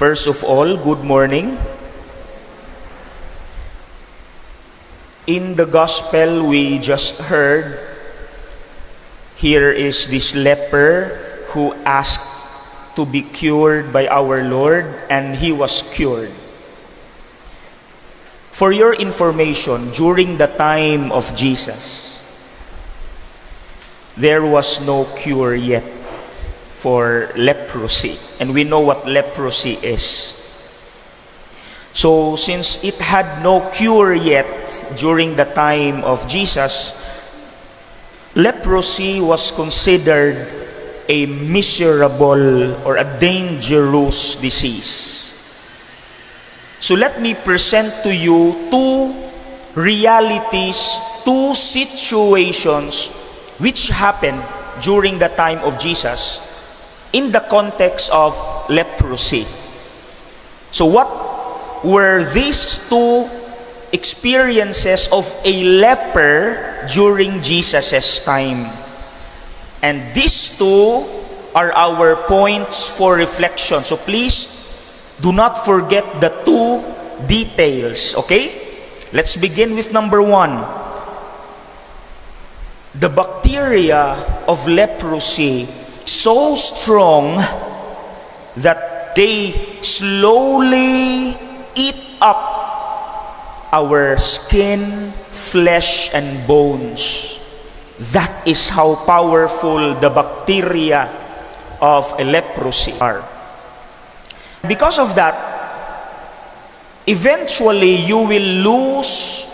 First of all, good morning. In the gospel we just heard, here is this leper who asked to be cured by our Lord, and he was cured. For your information, during the time of Jesus, there was no cure yet for leprosy. And we know what leprosy is. So since it had no cure yet during the time of Jesus, leprosy was considered a miserable or a dangerous disease. So let me present to you two realities, two situations which happened during the time of Jesus in the context of leprosy. So what were these two experiences of a leper during Jesus' time? And these two are our points for reflection. So please do not forget the two details, okay? Let's begin with number one. The bacteria of leprosy so strong that they slowly eat up our skin, flesh, and bones. That is how powerful the bacteria of a leprosy are. Because of that, eventually you will lose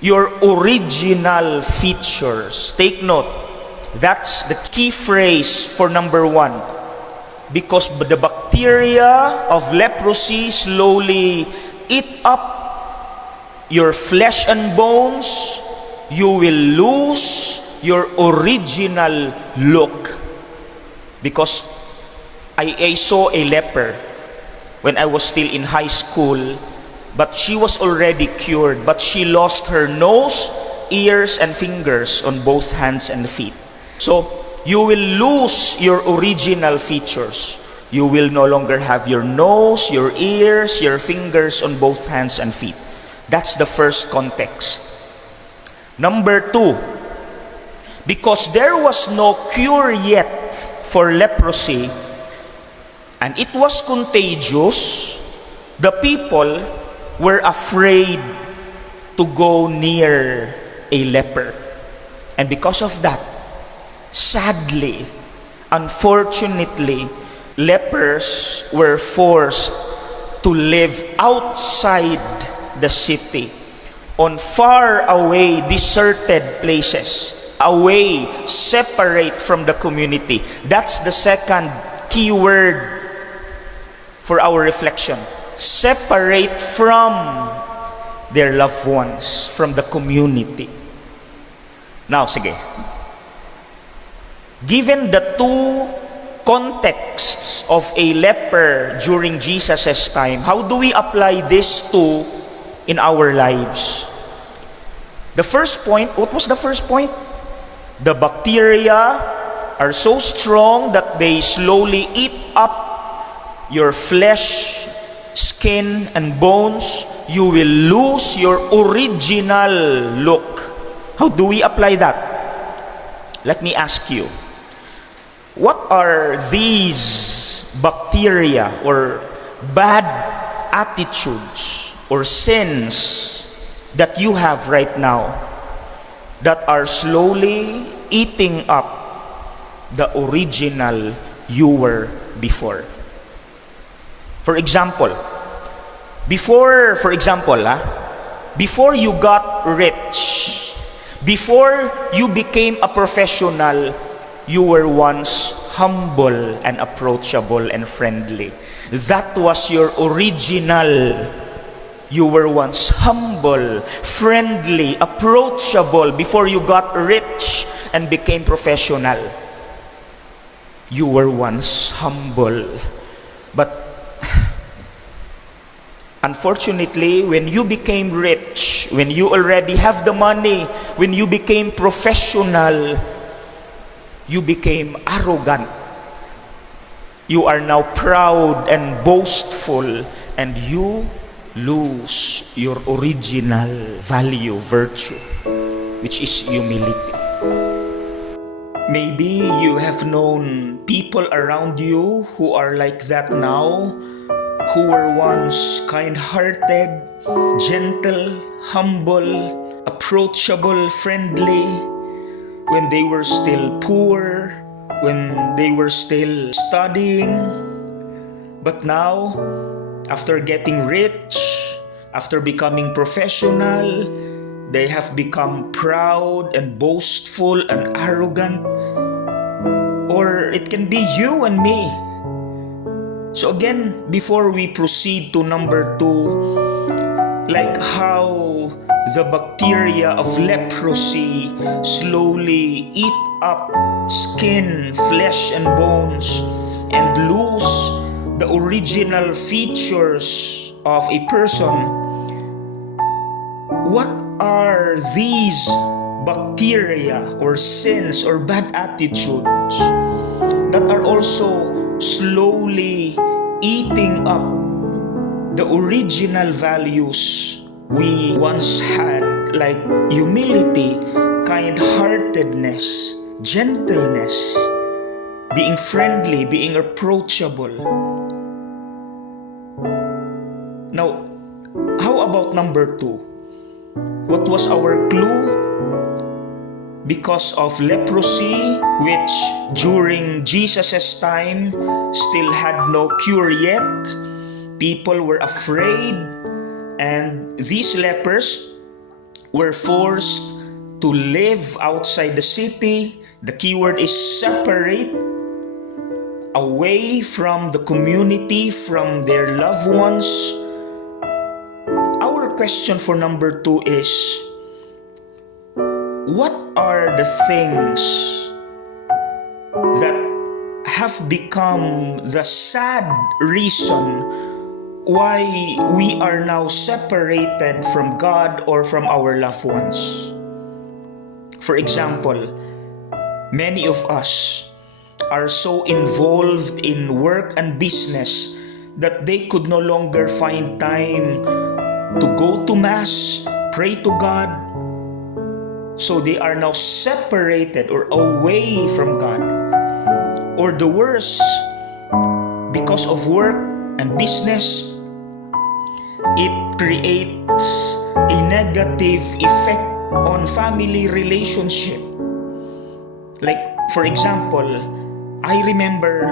your original features. Take note, that's the key phrase for number one. Because the bacteria of leprosy slowly eat up your flesh and bones, you will lose your original look. Because I saw a leper when I was still in high school, but she was already cured, but she lost her nose, ears, and fingers on both hands and feet. So you will lose your original features. You will no longer have your nose, your ears, your fingers on both hands and feet. That's the first context. Number two, because there was no cure yet for leprosy, and it was contagious, the people were afraid to go near a leper. And because of that, sadly, unfortunately, lepers were forced to live outside the city, on far away, deserted places, away, separate from the community. That's the second key word for our reflection. Separate from their loved ones, from the community. Now, sige. Given the two contexts of a leper during Jesus' time, how do we apply these two in our lives? The first point, what was the first point? The bacteria are so strong that they slowly eat up your flesh, skin, and bones. You will lose your original look. How do we apply that? Let me ask you, what are these bacteria or bad attitudes or sins that you have right now that are slowly eating up the original you were before? For example, before you got rich, before you became a professional, you were once humble and approachable and friendly. That was your original. You were once humble, friendly, approachable before you got rich and became professional. You were once humble. But unfortunately, when you became rich, when you already have the money, when you became professional, you became arrogant. You are now proud and boastful, and you lose your original value, virtue, which is humility. Maybe you have known people around you who are like that now, who were once kind-hearted, gentle, humble, approachable, friendly, when they were still poor, when they were still studying. But now, after getting rich, after becoming professional, they have become proud and boastful and arrogant. Or it can be you and me. So again, before we proceed to number 2, like how the bacteria of leprosy slowly eat up skin, flesh, and bones and lose the original features of a person, what are these bacteria or sins or bad attitudes that are also slowly eating up the original values we once had, like humility, kind-heartedness, gentleness, being friendly, being approachable? Now, how about number 2? What was our clue? Because of leprosy, which during Jesus' time still had no cure yet, people were afraid, and these lepers were forced to live outside the city. The keyword is separate, away from the community, from their loved ones. Our question for number 2 is, what are the things that have become the sad reason why we are now separated from God or from our loved ones? For example, many of us are so involved in work and business that they could no longer find time to go to Mass, pray to God. So they are now separated or away from God. Or the worst, because of work and business, it creates a negative effect on family relationship. Like, for example, I remember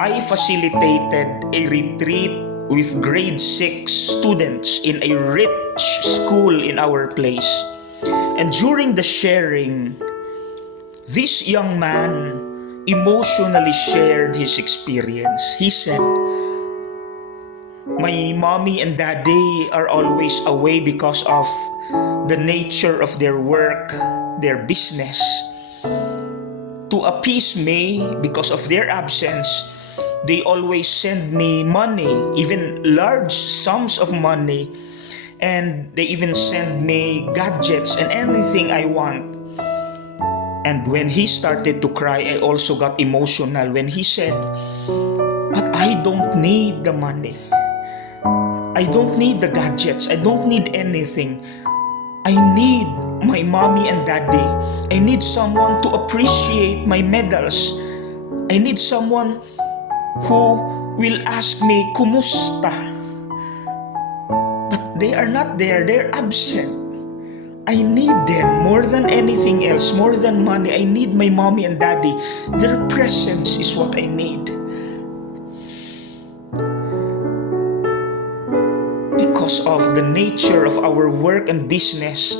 I facilitated a retreat with grade 6 students in a rich school in our place. And during the sharing, this young man emotionally shared his experience. He said, "My mommy and daddy are always away because of the nature of their work, their business. To appease me, because of their absence, they always send me money, even large sums of money. And they even send me gadgets and anything I want." And when he started to cry, I also got emotional when he said, "But I don't need the money. I don't need the gadgets. I don't need anything. I need my mommy and daddy. I need someone to appreciate my medals. I need someone who will ask me, kumusta? But they are not there. They're absent. I need them more than anything else, more than money. I need my mommy and daddy. Their presence is what I need." Because of the nature of our work and business,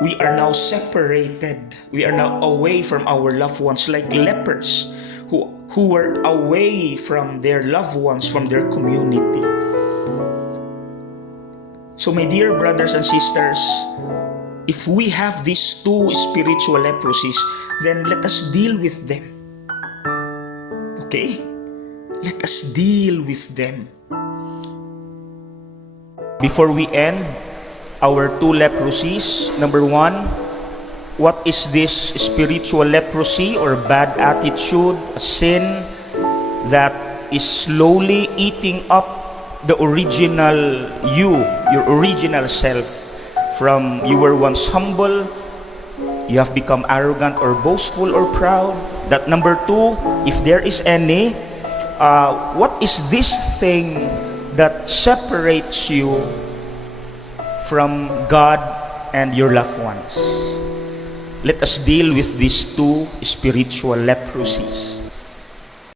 we are now separated. We are now away from our loved ones, like lepers who were away from their loved ones, from their community. So my dear brothers and sisters, if we have these 2 spiritual leprosies, then let us deal with them. Okay? Let us deal with them. Before we end our 2 leprosies, number 1, what is this spiritual leprosy or bad attitude, a sin that is slowly eating up the original you, your original self. From you were once humble, you have become arrogant or boastful or proud. That number two, if there is any, what is this thing that separates you from God and your loved ones? Let us deal with these two spiritual leprosies.